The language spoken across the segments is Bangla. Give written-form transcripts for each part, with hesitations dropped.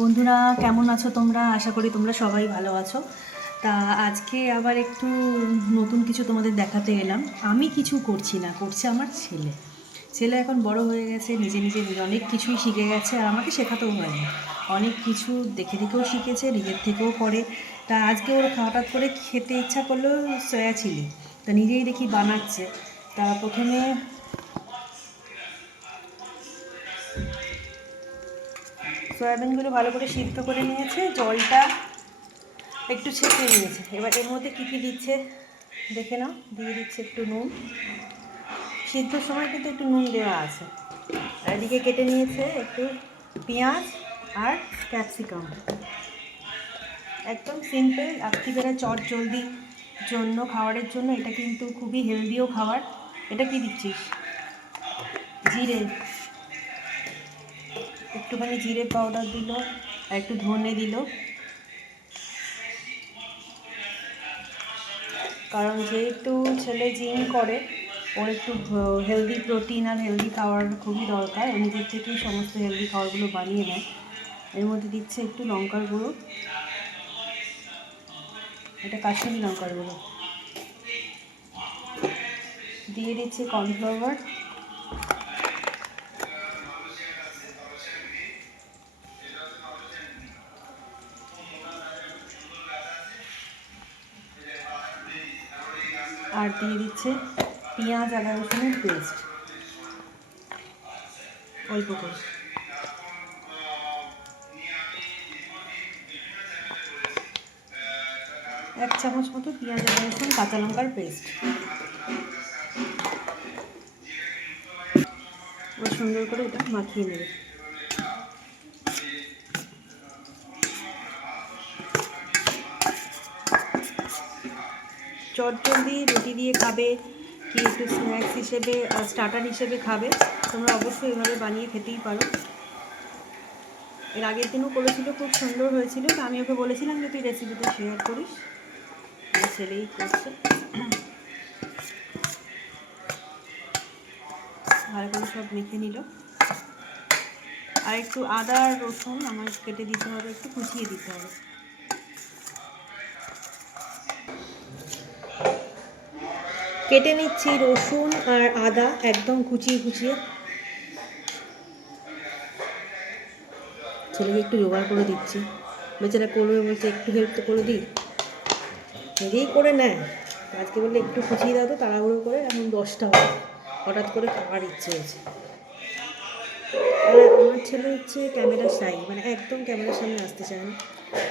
বন্ধুরা কেমন আছো তোমরা? আশা করি তোমরা সবাই ভালো আছো। তা আজকে আবার একটু নতুন কিছু তোমাদের দেখাতে এলাম। আমি কিছু করছি না, করছে আমার ছেলে। ছেলে এখন বড় হয়ে গেছে, নিজে নিজে অনেক কিছুই শিখে গেছে, আর আমাকে শেখাতেও হয়নি। অনেক কিছু দেখে দেখেও শিখেছে, নিজের থেকেও করে। তা আজকে ওর হঠাৎ করে খেতে ইচ্ছা করলো সয়া চিলি। তা নিজেই দেখি বানাচ্ছে। তা প্রথমে সয়াবিনগুলো ভালো করে সিদ্ধ করে নিয়েছে, জলটা একটু ছেঁকে নিয়েছে। এবার এর মধ্যে কী কী দিচ্ছে দেখে নাও। দিয়ে দিচ্ছে একটু নুন, সিদ্ধর সময় কিন্তু একটু নুন দেওয়া আছে। আর এদিকে কেটে নিয়েছে একটু পেঁয়াজ আর ক্যাপসিকাম। একদম সিম্পল রাত্রিবেলা চট জলদি জন্য খাবারের জন্য এটা কিন্তু খুবই হেলদিও খাবার। এটা কি দিচ্ছিস? জিরে, একটুখানি জিরে পাউডার দিল, আর একটু ধনে দিল, কারণ যেহেতু ছেলে জিম করে, ওর একটু হেলদি প্রোটিন আর হেলদি খাবার খুবই দরকার। ও নিজের থেকেই সমস্ত হেলদি খাবারগুলো বানিয়ে নেয়। এর মধ্যে দিচ্ছে একটু লঙ্কার গুঁড়ো, এটা কাশ্মীরি লঙ্কার গুঁড়ো। দিয়ে দিচ্ছে কর্নফ্লাওয়ার, আর দিয়ে দিচ্ছে পেঁয়াজ আদা রসুনের পেস্ট অল্প করে। এক চামচ মতো পেঁয়াজ আদা রসুন কাঁচা লঙ্কার পেস্ট। ও সুন্দর করে এটা মাখিয়ে নেবে। চটজলদি রুটি দিয়ে খাবে কি একটু স্ন্যাক্স হিসেবে, স্টার্টার হিসেবে খাবে, তোমরা অবশ্যই এভাবে বানিয়ে খেতেই পারো। এর আগের দিনও করেছিল, খুব সুন্দর হয়েছিল। তো আমি ওকে বলেছিলাম যে তুই রেসিপিটা শেয়ার করিস। আমার ছেলেই করছে। ভালো করে সব মেখে নিল। আর একটু আদা আর রসুন আমার কেটে দিতে হবে, একটু কুচিয়ে দিতে হবে। কেটে নিচ্ছি রসুন আর আদা একদম কুচিয়ে কুচিয়ে। ছেলেকে একটু জোগাড় করে দিচ্ছি, বেচারা করবে বলছে, একটু হেল্প তো করে দিই। নিজেই করে নেয়। আজকে বললে একটু কুচিয়ে দাও তো, তাড়াহুড়ো করে। এখন 10টা হবে, হঠাৎ করে খাওয়ার ইচ্ছে হয়েছে। আর আমার ছেলে হচ্ছে ক্যামেরা শাই, মানে একদম ক্যামেরার সামনে আসতে চায় না,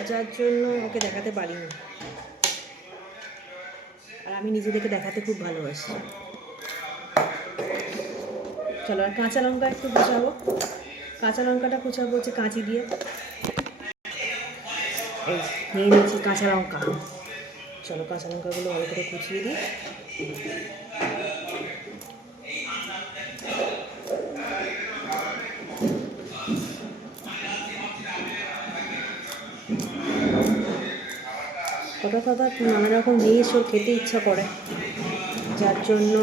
যার জন্য ওকে দেখাতে পারিনি। আর আমি নিজেদেরকে দেখাতে খুব ভালোবাসি। চলো, আর কাঁচা লঙ্কা একটু কুচাবো। কাঁচা লঙ্কাটা কুচাবো হচ্ছে কাঁচি দিয়ে। এই নিয়ে নিয়েছি কাঁচা লঙ্কা। চলো কাঁচা লঙ্কাগুলো ভালো করে কুচিয়ে দিই। হঠাৎ হঠাৎ নানা রকম জিনিস ওর খেতে ইচ্ছা করে, যার জন্য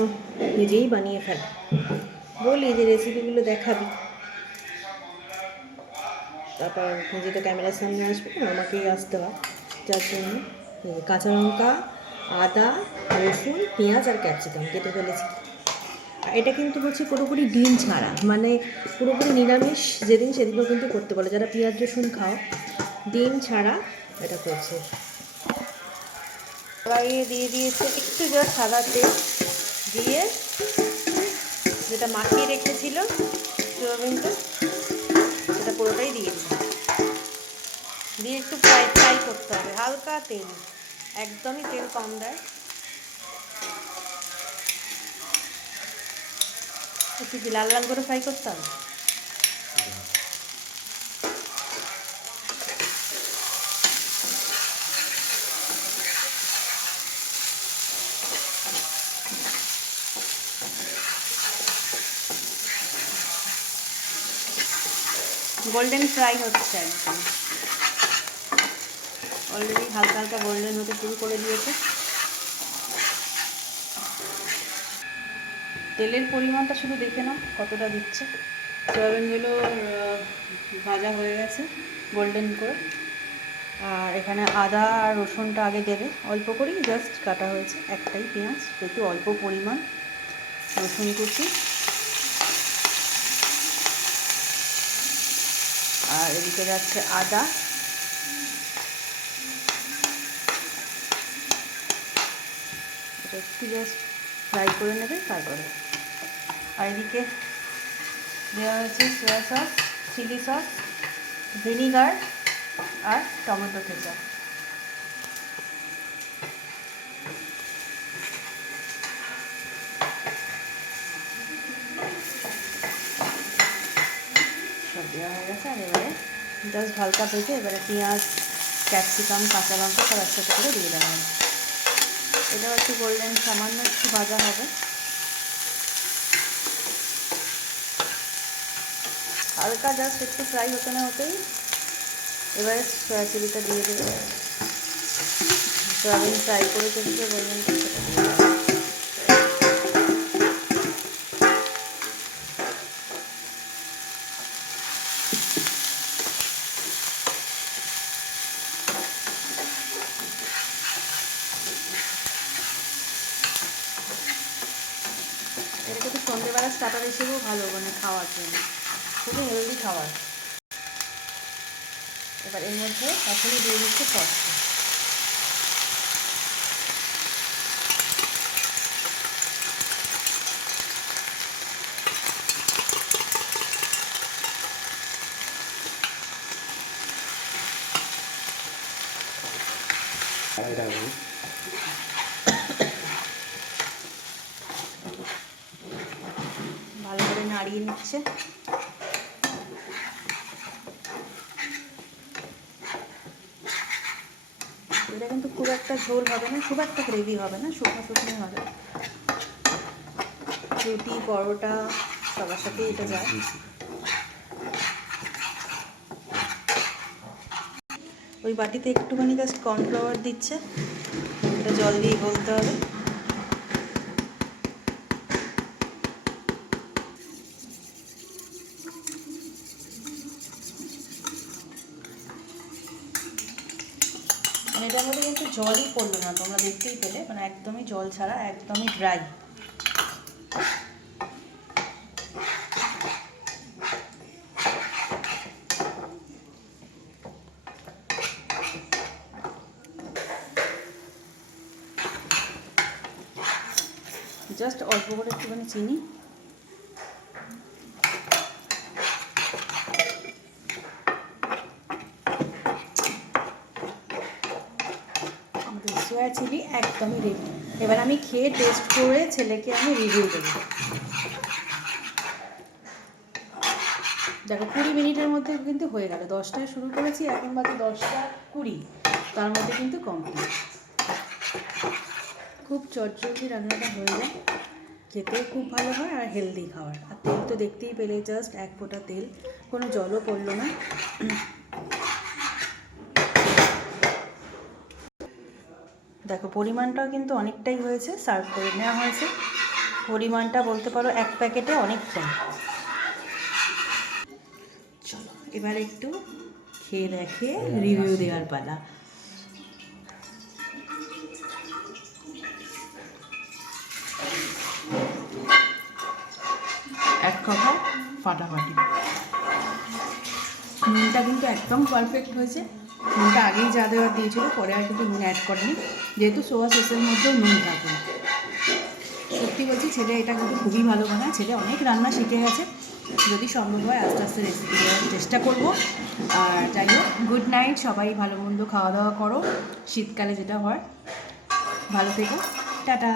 নিজেই বানিয়ে ফেলে। বলি যে রেসিপিগুলো দেখাবি, তারপর নিজে তো ক্যামেরার সামনে আসবে না, আমাকেই আসতে হয়। যার জন্য কাঁচা লঙ্কা, আদা, রসুন, পেঁয়াজ আর ক্যাপসিকাম কেটে ফেলেছি। এটা কিন্তু হচ্ছে পুরোপুরি ডিম ছাড়া, মানে পুরোপুরি নিরামিষ যেদিন সেদিনও কিন্তু করতে বলে, যারা পেঁয়াজ রসুন খাও। ডিম ছাড়া এটা করছে। কড়াইয়ে দিয়ে দিয়েছে একটু জাস্ট সাদা তেল, দিয়ে যেটা মাখিয়ে রেখেছিল সোয়াবিনটা, সেটা পুরোটাই দিয়ে দিল। দিয়ে একটু ফ্রাই ফ্রাই করতে হবে, হালকা তেল, একদমই তেল কম দেয়। একটু কি লাল লাল করে ফ্রাই করতে হবে। গোল্ডেন ফ্রাই হচ্ছে একদম, অলরেডি হালকা হালকা গোল্ডেন হতে শুরু করে দিয়েছে। তেলের পরিমাণটা শুধু দেখে নাও কতটা দিচ্ছে। সয়াবিনগুলো ভাজা হয়ে গেছে গোল্ডেন করে। আর এখানে আদা আর রসুনটা আগে দেবে, অল্প করেই জাস্ট কাটা হয়েছে, একটাই পেঁয়াজ, একটু অল্প পরিমাণ রসুন কুচি। আর এদিকে যাচ্ছে আদা, এটা একটু জাস্ট ফ্রাই করে নেবে তারপরে। আর এদিকে দেওয়া হয়েছে soya sauce, chilli sauce, vinegar আর টমেটো কেচাপ। সব দেওয়া হয়ে গেছে। আর এবারে জাস্ট হালকা ভেজে এবারে পেঁয়াজ, ক্যাপসিকাম, কাঁচা লঙ্কা সব একসাথে করে দিয়ে দেওয়া হবে। এটাও একটু গোল্ডেন সামান্য একটু ভাজা হবে। হালকা জাস্ট একটু ফ্রাই হতে না হতেই এবারে সয়া চিলিটা দিয়ে দেবে। সয়াবিন ফ্রাই করে যে গোল্ডেন সেটা দিয়ে দেবে। এটা কিন্তু সন্ধ্যেবেলা স্টার্টার হিসেবেও ভালো, মানে খাওয়ার জন্য খুবই হেলদি খাবার। এবার এর মধ্যে এখনই দিয়ে দিচ্ছে সসটা। ভালো করে নাড়িয়ে নিচ্ছে। এটা কিন্তু খুব একটা ঝোল হবে না, খুব একটা গ্রেভি হবে না, শুকনো শুকনো হবে। রুটি, পরোটা সবার সাথে এটা যায়। ওই বাটিতে একটুখানি জাস্ট কর্নফ্লাওয়ার দিচ্ছে, এটা জল দিয়ে গলতে হবে। মানে এটার মধ্যে কিন্তু জলই পড়লো না, তোমরা দেখতেই পেলে, মানে একদমই জল ছাড়া, একদমই ড্রাই। জাস্ট অল্প করে একটুখানি চিনি, সয়া চিলি একদমই রেডি। এবার আমি খেয়ে টেস্ট করে ছেলেকে আমি রিভিউ দেবো। দেখো 20 মিনিটের মধ্যে কিন্তু হয়ে গেল। 10টায় শুরু করেছি, এখন বাজে 10:20, তার মধ্যে কিন্তু কমপ্লিট। খুব চটজলদি রান্নাটা হয়ে যায়, খেতেও খুব ভালো হয় আর হেলদি খাবার। আর তেল তো দেখতেই পেলে, জাস্ট 1 ফোঁটা তেল, কোনো জলও পড়লো না। দেখো পরিমাণটাও কিন্তু অনেকটাই হয়েছে, সার্ভ করে নেওয়া হয়েছে। পরিমাণটা বলতে পারো 1 প্যাকেটে অনেকটাই। চলো এবার একটু খেয়ে দেখে রিভিউ দেওয়ার পালা। এক কথা ফাটাফাটি। নুনটা কিন্তু একদম পারফেক্ট হয়েছে। নুনটা আগেই যা দেওয়ার দিয়েছিল, পরে আর কিন্তু নুন অ্যাড করেনি, যেহেতু সোয়া সসের মধ্যেও নুন থাকে। সত্যি বলছি, ছেলে এটা কিন্তু খুবই ভালো বানায়। ছেলে অনেক রান্না শিখে গেছে। যদি সম্ভব হয় আস্তে আস্তে রেসিপি দেওয়ার চেষ্টা করব। আর যাই হোক, গুড নাইট, সবাই ভালো মন্দ খাওয়া দাওয়া করো, শীতকালে যেটা হয়। ভালো থেকো, টাটা।